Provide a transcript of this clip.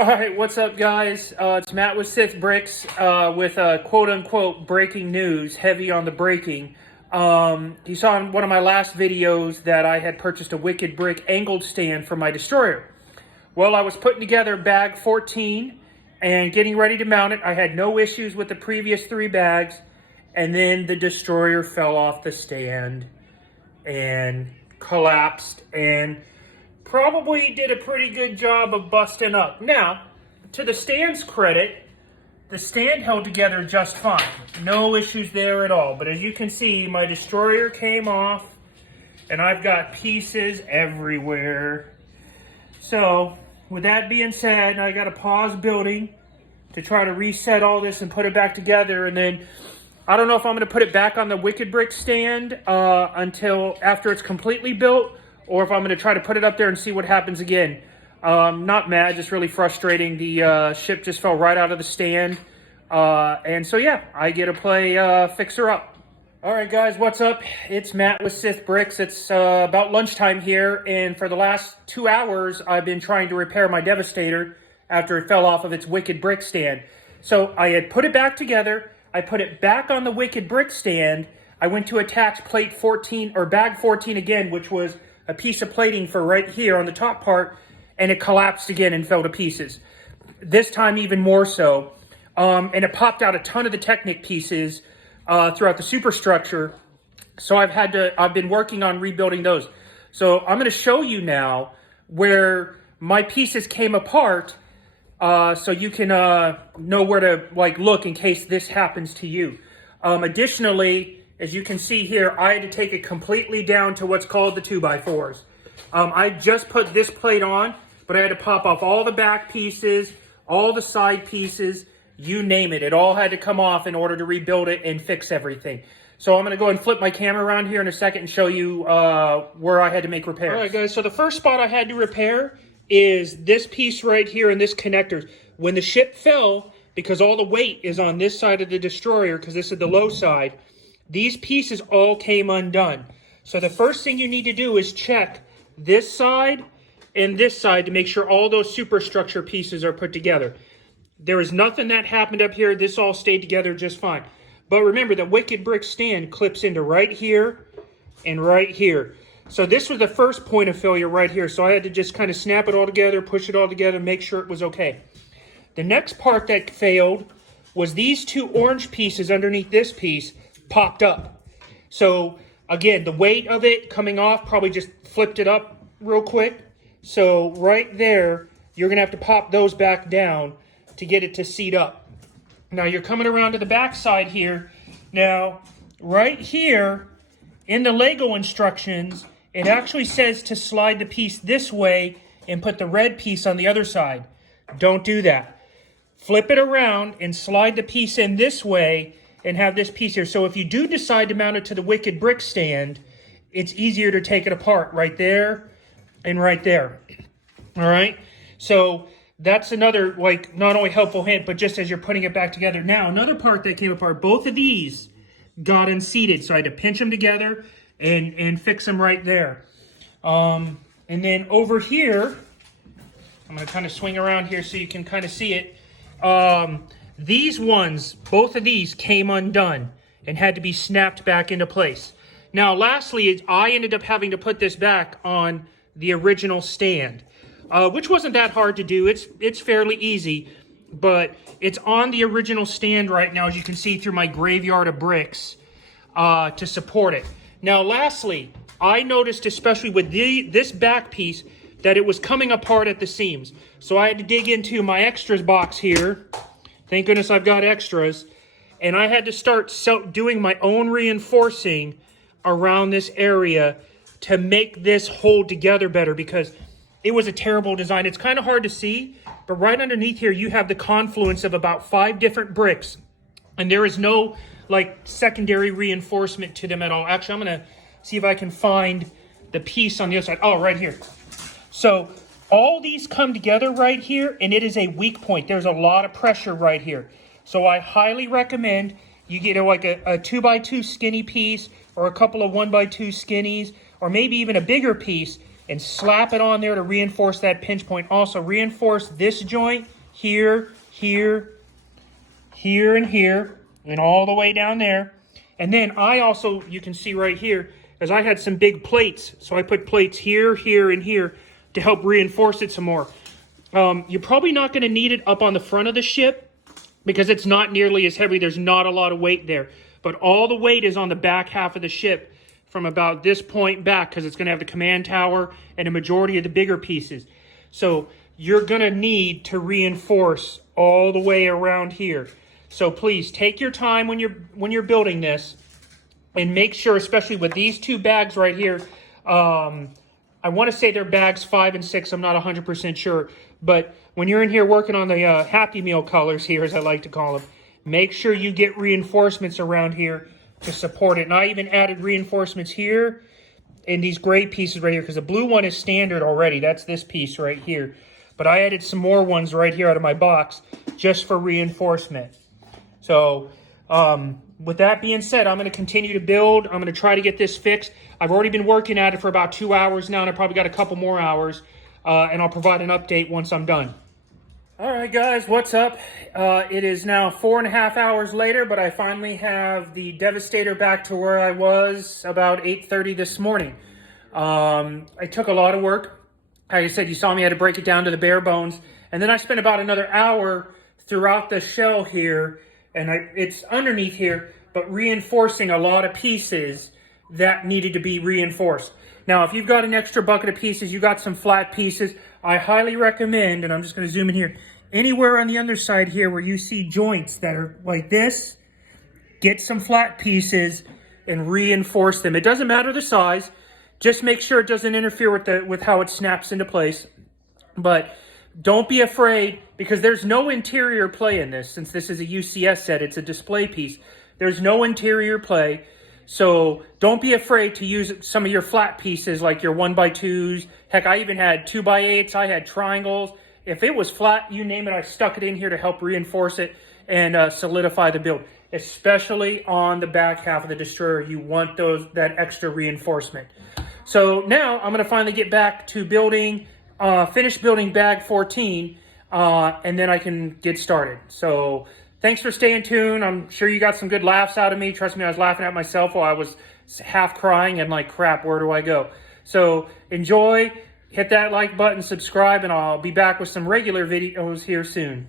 All right, what's up, guys? It's Matt with Sith Bricks with quote-unquote breaking news, heavy on the breaking. You saw in one of my last videos that I had purchased a Wicked Brick angled stand for my destroyer. Well, I was putting together bag 14 and getting ready to mount it. I had no issues with the previous 3 bags, and then the destroyer fell off the stand and collapsed and probably did a pretty good job of busting up. Now, to the stand's credit, the stand held together just fine. No issues there at all. But as you can see, my destroyer came off and I've got pieces everywhere. So, with that being said, I got to pause building to try to reset all this and put it back together. And then, I don't know if I'm going to put it back on the Wicked Brick stand until after it's completely built, or if I'm going to try to put it up there and see what happens again. Not mad, just really frustrating. The ship just fell right out of the stand. And so, yeah, I get to play Fixer Up. All right, guys, what's up? It's Matt with Sith Bricks. It's about lunchtime here, and for the last 2 hours, I've been trying to repair my Devastator after it fell off of its Wicked Brick stand. So I had put it back together. I put it back on the Wicked Brick stand. I went to attach plate 14, or bag 14 again, which was a piece of plating for right here on the top part, and it collapsed again and fell to pieces. This time even more so. And it popped out a ton of the Technic pieces throughout the superstructure. So I've been working on rebuilding those. So I'm going to show you now where my pieces came apart, so you can know where to look in case this happens to you. Additionally, as you can see here, I had to take it completely down to what's called the 2x4s. I just put this plate on, but I had to pop off all the back pieces, all the side pieces, you name it. It all had to come off in order to rebuild it and fix everything. So I'm going to go and flip my camera around here in a second and show you where I had to make repairs. All right, guys, so the first spot I had to repair is this piece right here and this connector. When the ship fell, because all the weight is on this side of the destroyer, because this is the low side, these pieces all came undone. So the first thing you need to do is check this side and this side to make sure all those superstructure pieces are put together. There is nothing that happened up here. This all stayed together just fine. But remember, the Wicked Brick stand clips into right here and right here. So this was the first point of failure right here. So I had to just kind of snap it all together, push it all together, make sure it was okay. The next part that failed was these 2 orange pieces underneath this piece popped up. So again, the weight of it coming off probably just flipped it up real quick. So right there, you're gonna have to pop those back down to get it to seat up. Now you're coming around to the back side here. Now, right here in the Lego instructions, it actually says to slide the piece this way and put the red piece on the other side. Don't do that. Flip it around and slide the piece in this way and have this piece here. So if you do decide to mount it to the Wicked Brick stand, it's easier to take it apart right there and right there. All right? So that's another, not only helpful hint, but just as you're putting it back together. Now, another part that came apart, both of these got unseated. So I had to pinch them together and fix them right there. And then over here, I'm going to kind of swing around here so you can kind of see it. These ones, both of these came undone and had to be snapped back into place. Now, lastly, I ended up having to put this back on the original stand, which wasn't that hard to do. It's fairly easy, but it's on the original stand right now, as you can see through my graveyard of bricks, to support it. Now, lastly, I noticed, especially with this back piece, that it was coming apart at the seams. So I had to dig into my extras box here. Thank goodness I've got extras. And I had to start doing my own reinforcing around this area to make this hold together better, because it was a terrible design. It's kind of hard to see, but right underneath here, you have the confluence of about 5 different bricks. And there is no secondary reinforcement to them at all. Actually, I'm going to see if I can find the piece on the other side. Oh, right here. So all these come together right here, and it is a weak point. There's a lot of pressure right here. So I highly recommend you get a 2x2 skinny piece, or a couple of 1x2 skinnies, or maybe even a bigger piece, and slap it on there to reinforce that pinch point. Also, reinforce this joint here, here, here, and here, and all the way down there. And then I also, you can see right here, as I had some big plates, so I put plates here, here, and here to help reinforce it some more. You're probably not going to need it up on the front of the ship because it's not nearly as heavy. There's not a lot of weight there. But all the weight is on the back half of the ship from about this point back because it's going to have the command tower and a majority of the bigger pieces. So you're going to need to reinforce all the way around here. So please take your time when you're building this and make sure, especially with these two bags right here, I want to say they're bags 5 and 6. I'm not 100% sure. But when you're in here working on the Happy Meal colors here, as I like to call them, make sure you get reinforcements around here to support it. And I even added reinforcements here in these gray pieces right here because the blue one is standard already. That's this piece right here. But I added some more ones right here out of my box just for reinforcement. So with that being said, I'm going to continue to build. I'm going to try to get this fixed. I've already been working at it for about 2 hours now, and I probably got a couple more hours. And I'll provide an update once I'm done. All right, guys, what's up? It is now 4.5 hours later, but I finally have the Devastator back to where I was about 8:30 this morning. It took a lot of work. Like I said, you saw me, I had to break it down to the bare bones. And then I spent about another hour throughout the shell here, and it's underneath here, but reinforcing a lot of pieces that needed to be reinforced. Now, if you've got an extra bucket of pieces, you got some flat pieces, I highly recommend, and I'm just going to zoom in here, anywhere on the underside here where you see joints that are like this, get some flat pieces and reinforce them. It doesn't matter the size, just make sure it doesn't interfere with how it snaps into place. But don't be afraid, because there's no interior play in this. Since this is a UCS set, it's a display piece. There's no interior play. So don't be afraid to use some of your flat pieces like your 1x2s. Heck, I even had 2x8s. I had triangles. If it was flat, you name it, I stuck it in here to help reinforce it and solidify the build. Especially on the back half of the destroyer, you want that extra reinforcement. So now I'm going to finally get back to building, finish building bag 14, and then I can get started. So thanks for staying tuned. I'm sure you got some good laughs out of me. Trust me, I was laughing at myself while I was half crying and like, crap, where do I go? So enjoy, hit that like button, subscribe, and I'll be back with some regular videos here soon.